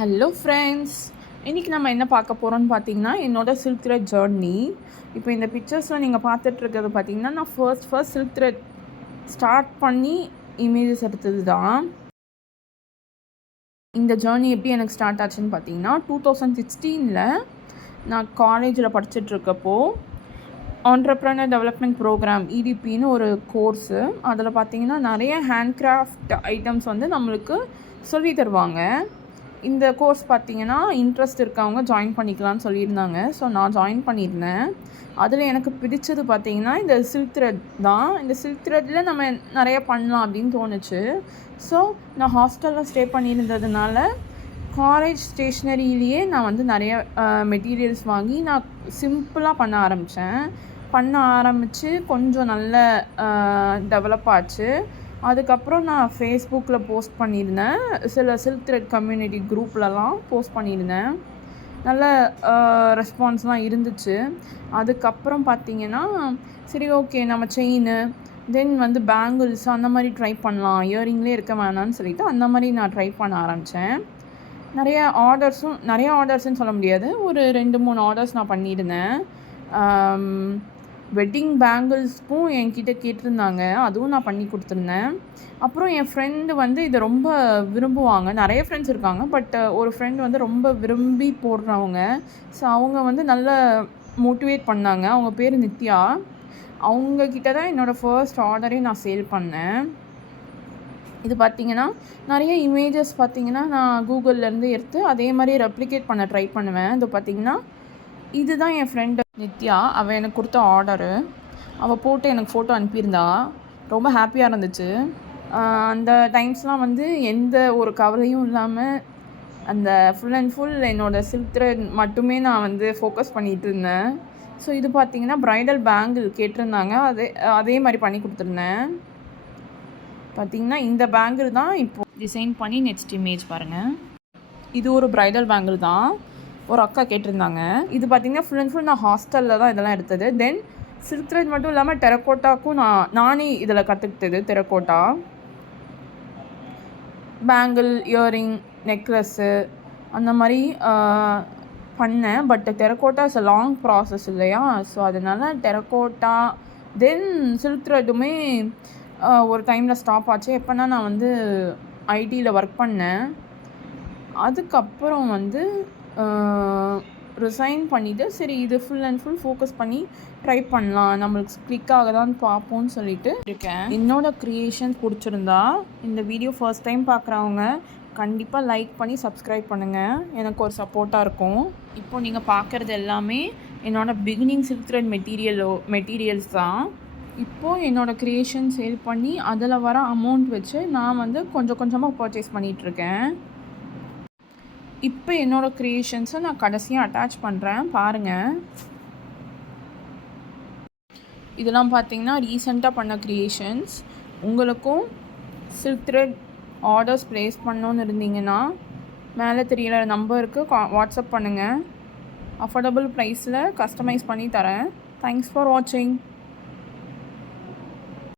Hello friends, இன்றைக்கி நம்ம என்ன பார்க்க போகிறோம்னு பார்த்தீங்கன்னா என்னோடய சில்க் த்ரெட் ஜர்னி. இப்போ இந்த பிக்சர்ஸில் நீங்கள் பார்த்துட்ருக்கிறது பார்த்தீங்கன்னா நான் ஃபர்ஸ்ட் சில்க் த்ரெட் ஸ்டார்ட் பண்ணி இமேஜஸ் எடுத்தது தான். இந்த ஜேர்னி எப்படி எனக்கு ஸ்டார்ட் ஆச்சுன்னு பார்த்தீங்கன்னா 2016 நான் காலேஜில் படிச்சுட்ருக்கப்போ ஆண்டர்ப்ரனர் டெவலப்மெண்ட் ப்ரோக்ராம் EDPன்னு ஒரு கோர்ஸு. அதில் பார்த்தீங்கன்னா நிறைய ஹேண்ட்கிராஃப்ட் ஐட்டம்ஸ் வந்து நம்மளுக்கு சொல்லி தருவாங்க. இந்த கோர்ஸ் பார்த்தீங்கன்னா இன்ட்ரெஸ்ட் இருக்கவங்க ஜாயின் பண்ணிக்கலாம்னு சொல்லியிருந்தாங்க. ஸோ நான் ஜாயின் பண்ணியிருந்தேன். அதில் எனக்கு பிடிச்சது பார்த்தீங்கன்னா இந்த சில்க் த்ரெட் தான். இந்த சில்க் த்ரெட்டில் நம்ம நிறைய பண்ணலாம் அப்படின்னு தோணுச்சு. ஸோ நான் ஹாஸ்டலில் ஸ்டே பண்ணியிருந்ததுனால காலேஜ் ஸ்டேஷ்னரியிலேயே நான் வந்து நிறைய மெட்டீரியல்ஸ் வாங்கி நான் சிம்பிளாக பண்ண ஆரம்பித்து கொஞ்சம் நல்ல டெவலப் ஆச்சு. அதுக்கப்புறம் நான் ஃபேஸ்புக்கில் போஸ்ட் பண்ணியிருந்தேன். சில சில்க் த்ரெட் கம்யூனிட்டி குரூப்லலாம் போஸ்ட் பண்ணியிருந்தேன். நல்ல ரெஸ்பான்ஸ்லாம் இருந்துச்சு. அதுக்கப்புறம் பார்த்திங்கன்னா சரி ஓகே நம்ம செயின் தென் வந்து பேங்கிள்ஸ் அந்த மாதிரி ட்ரை பண்ணலாம், இயரிங்லேயே இருக்க வேணான்னு சொல்லிவிட்டு அந்த மாதிரி நான் ட்ரை பண்ண ஆரம்பித்தேன். நிறைய ஆர்டர்ஸ்ன்னு சொல்ல முடியாது, ஒரு 2-3 ஆர்டர்ஸ் நான் பண்ணியிருந்தேன். வெட்டிங் பேங்கிள்ஸ்க்கும் என்கிட்ட கேட்டிருந்தாங்க, அதுவும் நான் பண்ணி கொடுத்துருந்தேன். அப்புறம் என் ஃப்ரெண்டு வந்து இதை ரொம்ப விரும்புவாங்க. நிறைய ஃப்ரெண்ட்ஸ் இருக்காங்க, பட் ஒரு ஃப்ரெண்டு வந்து ரொம்ப விரும்பி போடுறவங்க. ஸோ அவங்க வந்து நல்ல மோட்டிவேட் பண்ணாங்க. அவங்க பேர் நித்யா. அவங்கக்கிட்ட தான் என்னோடய ஃபர்ஸ்ட் ஆர்டரே நான் சேல் பண்ணேன். இது பார்த்திங்கன்னா நிறைய இமேஜஸ் பார்த்திங்கன்னா நான் கூகுள்லேருந்து எடுத்து அதே மாதிரி ரெப்ளிகேட் பண்ண ட்ரை பண்ணுவேன். இது பார்த்திங்கன்னா இதுதான் என் ஃப்ரெண்டு நித்யா. அவள் எனக்கு கொடுத்த ஆர்டரு. அவள் போட்டு எனக்கு ஃபோட்டோ அனுப்பியிருந்தா. ரொம்ப ஹாப்பியாக இருந்துச்சு. அந்த டைம்ஸ்லாம் வந்து எந்த ஒரு கவலையும் இல்லாமல் அந்த ஃபுல் அண்ட் ஃபுல் என்னோடய சில்க் த்ரெட் மட்டுமே நான் வந்து ஃபோக்கஸ் பண்ணிகிட்டு இருந்தேன். ஸோ இது பார்த்திங்கன்னா ப்ரைடல் பேங்கிள் கேட்டிருந்தாங்க, அதே மாதிரி பண்ணி கொடுத்துருந்தேன். பார்த்திங்கன்னா இந்த பேங்கிள் தான் இப்போது டிசைன் பண்ணி நெக்ஸ்ட் இமேஜ் பாருங்கள். இது ஒரு ப்ரைடல் பேங்கிள் தான், ஒரு அக்கா கேட்டிருந்தாங்க. இது பார்த்திங்கன்னா ஃபுல் அண்ட் ஃபுல் நான் ஹாஸ்டலில் தான் இதெல்லாம் எடுத்தது. தென் சில்க் த்ரெட் மட்டும் இல்லாமல் டெரக்கோட்டாக்கும் நானே இதில் கற்றுக்கிட்டது. டெரக்கோட்டா பேங்கிள், இயரிங், நெக்லஸ்ஸு அந்த மாதிரி பண்ணேன். But terracotta is a long process இல்லையா? ஸோ அதனால் டெரக்கோட்டா தென் சில்க் த்ரெட்டுமே ஒரு டைமில் ஸ்டாப் ஆச்சு. எப்போனா நான் வந்து ஐடியில் ஒர்க் பண்ணேன். அதுக்கப்புறம் வந்து ரிசைன் பண்ணிவிட்டு சரி இது ஃபுல் அண்ட் ஃபுல் ஃபோக்கஸ் பண்ணி ட்ரை பண்ணலாம், நம்மளுக்கு கிளிக் ஆகுதான்னு பார்ப்போம்னு சொல்லிட்டு இருக்கேன். என்னோடய க்ரியேஷன் பிடிச்சிருந்தா இந்த வீடியோ ஃபர்ஸ்ட் டைம் பார்க்குறவங்க கண்டிப்பாக லைக் பண்ணி சப்ஸ்கிரைப் பண்ணுங்கள், எனக்கு ஒரு சப்போர்ட்டாக இருக்கும். இப்போது நீங்கள் பார்க்குறது எல்லாமே என்னோடய பிகினிங் சில்க் த்ரெட் மெட்டீரியல்ஸ் தான். இப்போது என்னோடய க்ரியேஷன் சேல் பண்ணி அதில் வர அமௌண்ட் வச்சு நான் வந்து கொஞ்சம் கொஞ்சமாக பர்ச்சேஸ் பண்ணிகிட்ருக்கேன். இப்போ என்னோடய க்ரியேஷன்ஸை நான் கடைசியாக அட்டாச் பண்ணுறேன் பாருங்கள். இதெல்லாம் பார்த்திங்கன்னா ரீசெண்டாக பண்ண க்ரியேஷன்ஸ். உங்களுக்கும் சில்க் த்ரெட் ஆர்டர்ஸ் ப்ளேஸ் பண்ணணுன்னு இருந்தீங்கன்னா மேலே தெரியல நம்பருக்கு வாட்ஸ்அப் பண்ணுங்கள். அஃபோர்டபுள் ப்ரைஸில் கஸ்டமைஸ் பண்ணி தரேன். தேங்க்ஸ் ஃபார் வாட்சிங்.